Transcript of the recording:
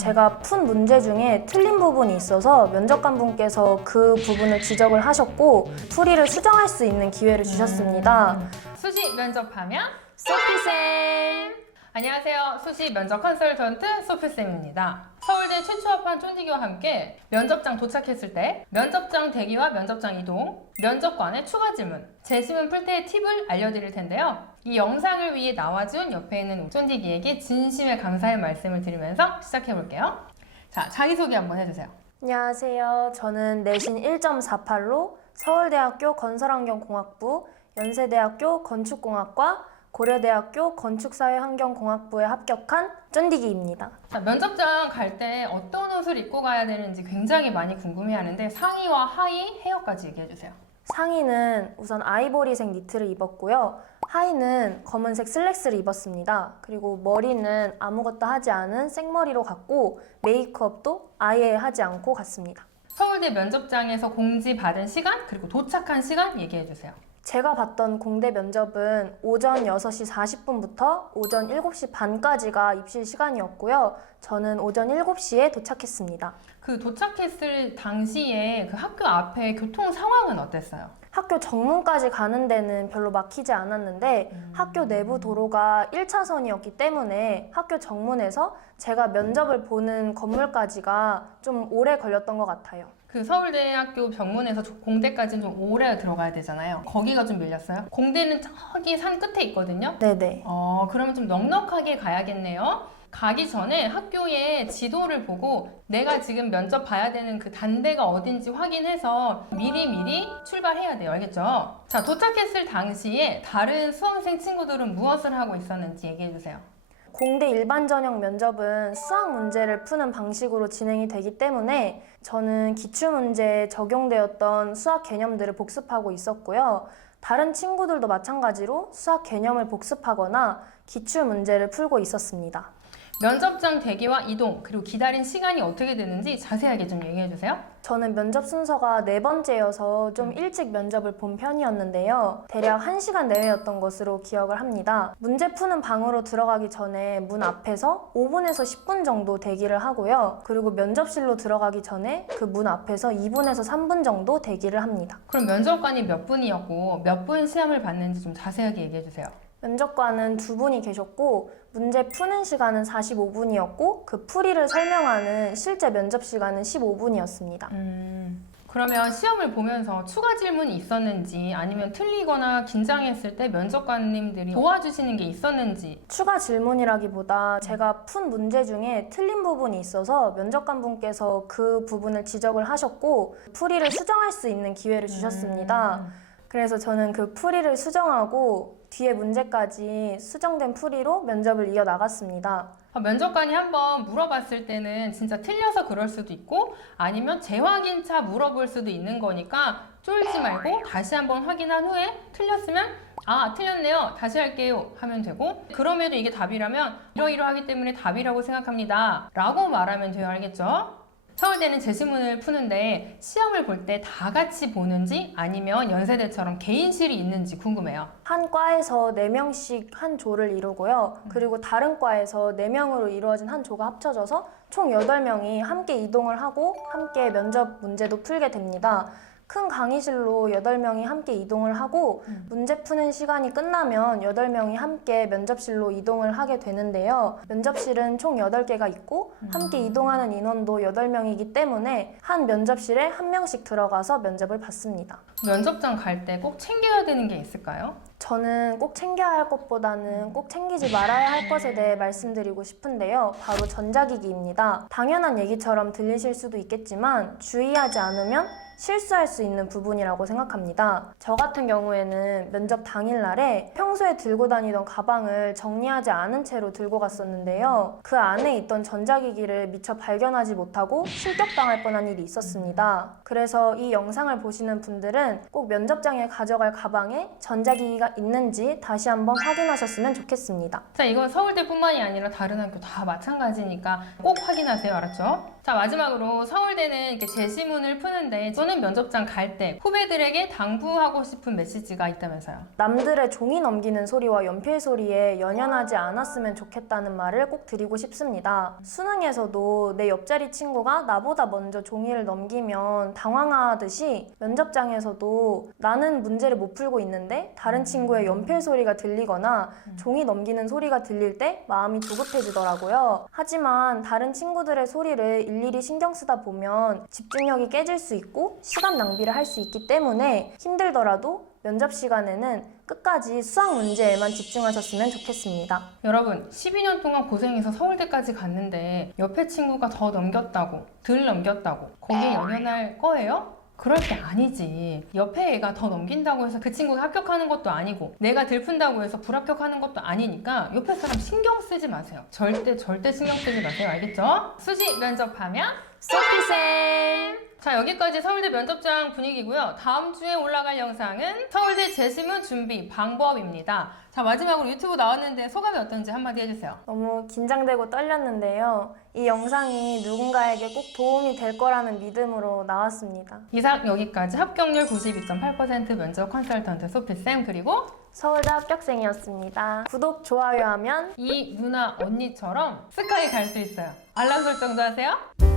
제가 푼 문제 중에 틀린 부분이 있어서 면접관분께서 그 부분을 지적을 하셨고 풀이를 수정할 수 있는 기회를 주셨습니다. 수시 면접하면 소피쌤! 안녕하세요. 수시 면접 컨설턴트 소피쌤입니다. 서울대 최초 합한 쫀디기와 함께 면접장 도착했을 때 면접장 대기와 면접장 이동, 면접관의 추가 질문, 재시문 풀 때의 팁을 알려드릴 텐데요. 이 영상을 위해 나와준 옆에 있는 쫀디기에게 진심의 감사의 말씀을 드리면서 시작해볼게요. 자, 자기소개 한번 해주세요. 안녕하세요. 저는 내신 1.48로 서울대학교 건설환경공학부, 연세대학교 건축공학과, 고려대학교 건축사회환경공학부에 합격한 쫀디기입니다. 자, 면접장 갈 때 어떤 옷을 입고 가야 되는지 굉장히 많이 궁금해하는데 상의와 하의, 헤어까지 얘기해주세요. 상의는 우선 아이보리색 니트를 입었고요. 하의는 검은색 슬랙스를 입었습니다. 그리고 머리는 아무것도 하지 않은 생머리로 갔고 메이크업도 아예 하지 않고 갔습니다. 서울대 면접장에서 공지 받은 시간 그리고 도착한 시간 얘기해주세요. 제가 봤던 공대 면접은 오전 6시 40분부터 오전 7시 반까지가 입실 시간이었고요. 저는 오전 7시에 도착했습니다. 그 도착했을 당시에 그 학교 앞에 교통 상황은 어땠어요? 학교 정문까지 가는 데는 별로 막히지 않았는데 학교 내부 도로가 1차선이었기 때문에 학교 정문에서 제가 면접을 보는 건물까지가 좀 오래 걸렸던 것 같아요. 그 서울대학교 병문에서 공대까지는 좀 오래 들어가야 되잖아요. 거기가 좀 밀렸어요? 공대는 저기 산 끝에 있거든요. 네네. 그러면 좀 넉넉하게 가야겠네요. 가기 전에 학교의 지도를 보고 내가 지금 면접 봐야 되는 그 단대가 어딘지 확인해서 미리미리 출발해야 돼요. 알겠죠? 자, 도착했을 당시에 다른 수험생 친구들은 무엇을 하고 있었는지 얘기해주세요. 공대 일반 전형 면접은 수학 문제를 푸는 방식으로 진행이 되기 때문에 저는 기출문제에 적용되었던 수학 개념들을 복습하고 있었고요. 다른 친구들도 마찬가지로 수학 개념을 복습하거나 기출문제를 풀고 있었습니다. 면접장 대기와 이동, 그리고 기다린 시간이 어떻게 되는지 자세하게 좀 얘기해주세요. 저는 면접 순서가 4번째여서 좀 일찍 면접을 본 편이었는데요. 대략 1시간 내외였던 것으로 기억을 합니다. 문제 푸는 방으로 들어가기 전에 문 앞에서 5분에서 10분 정도 대기를 하고요. 그리고 면접실로 들어가기 전에 그 문 앞에서 2분에서 3분 정도 대기를 합니다. 그럼 면접관이 몇 분이었고 몇 분 시험을 봤는지 좀 자세하게 얘기해주세요. 면접관은 2분이 계셨고 문제 푸는 시간은 45분이었고 그 풀이를 설명하는 실제 면접 시간은 15분이었습니다. 그러면 시험을 보면서 추가 질문이 있었는지 아니면 틀리거나 긴장했을 때 면접관님들이 도와주시는 게 있었는지. 추가 질문이라기보다 제가 푼 문제 중에 틀린 부분이 있어서 면접관분께서 그 부분을 지적을 하셨고 풀이를 수정할 수 있는 기회를 주셨습니다. 그래서 저는 그 풀이를 수정하고 뒤에 문제까지 수정된 풀이로 면접을 이어나갔습니다. 면접관이 한번 물어봤을 때는 진짜 틀려서 그럴 수도 있고 아니면 재확인차 물어볼 수도 있는 거니까 쫄지 말고 다시 한번 확인한 후에 틀렸으면 아, 틀렸네요. 다시 할게요. 하면 되고 그럼에도 이게 답이라면 이러이러하기 때문에 답이라고 생각합니다. 라고 말하면 돼요. 알겠죠? 서울대는 재시문을 푸는데 시험을 볼 때 다 같이 보는지 아니면 연세대처럼 개인실이 있는지 궁금해요. 한 과에서 4명씩 한 조를 이루고요. 그리고 다른 과에서 4명으로 이루어진 한 조가 합쳐져서 총 8명이 함께 이동을 하고 함께 면접 문제도 풀게 됩니다. 큰 강의실로 8명이 함께 이동을 하고 문제 푸는 시간이 끝나면 8명이 함께 면접실로 이동을 하게 되는데요. 면접실은 총 8개가 있고 함께 이동하는 인원도 8명이기 때문에 한 면접실에 1명씩 들어가서 면접을 받습니다. 면접장 갈 때 꼭 챙겨야 되는 게 있을까요? 저는 꼭 챙겨야 할 것보다는 꼭 챙기지 말아야 할 것에 대해 말씀드리고 싶은데요. 바로 전자기기입니다. 당연한 얘기처럼 들리실 수도 있겠지만 주의하지 않으면 실수할 수 있는 부분이라고 생각합니다. 저 같은 경우에는 면접 당일날에 평소에 들고 다니던 가방을 정리하지 않은 채로 들고 갔었는데요. 그 안에 있던 전자기기를 미처 발견하지 못하고 실격당할 뻔한 일이 있었습니다. 그래서 이 영상을 보시는 분들은 꼭 면접장에 가져갈 가방에 전자기기가 있는지 다시 한번 확인하셨으면 좋겠습니다. 자, 이건 서울대뿐만이 아니라 다른 학교 다 마찬가지니까 꼭 확인하세요. 알았죠? 자, 마지막으로 서울대는 이렇게 재시문을 푸는데 저는 또는 면접장 갈 때 후배들에게 당부하고 싶은 메시지가 있다면서요. 남들의 종이 넘기는 소리와 연필 소리에 연연하지 않았으면 좋겠다는 말을 꼭 드리고 싶습니다. 수능에서도 내 옆자리 친구가 나보다 먼저 종이를 넘기면 당황하듯이 면접장에서도 나는 문제를 못 풀고 있는데 다른 친구의 연필 소리가 들리거나 종이 넘기는 소리가 들릴 때 마음이 조급해지더라고요. 하지만 다른 친구들의 소리를 일일이 신경 쓰다 보면 집중력이 깨질 수 있고 시간 낭비를 할 수 있기 때문에 힘들더라도 면접 시간에는 끝까지 수학 문제에만 집중하셨으면 좋겠습니다. 여러분, 12년 동안 고생해서 서울대까지 갔는데 옆에 친구가 더 넘겼다고, 덜 넘겼다고 거기에 연연할 거예요? 그럴 게 아니지. 옆에 애가 더 넘긴다고 해서 그 친구가 합격하는 것도 아니고 내가 들푼다고 해서 불합격하는 것도 아니니까 옆에 사람 신경 쓰지 마세요. 절대 신경 쓰지 마세요. 알겠죠? 수시 면접하면 소피쌤! 자, 여기까지 서울대 면접장 분위기고요. 다음 주에 올라갈 영상은 서울대 재시문 준비 방법입니다. 자, 마지막으로 유튜브 나왔는데 소감이 어떤지 한마디 해주세요. 너무 긴장되고 떨렸는데요. 이 영상이 누군가에게 꼭 도움이 될 거라는 믿음으로 나왔습니다. 이상 여기까지 합격률 92.8% 면접 컨설턴트 소피쌤 그리고 서울대 합격생이었습니다. 구독, 좋아요 하면 이 누나 언니처럼 스카이 갈 수 있어요. 알람 설정도 하세요.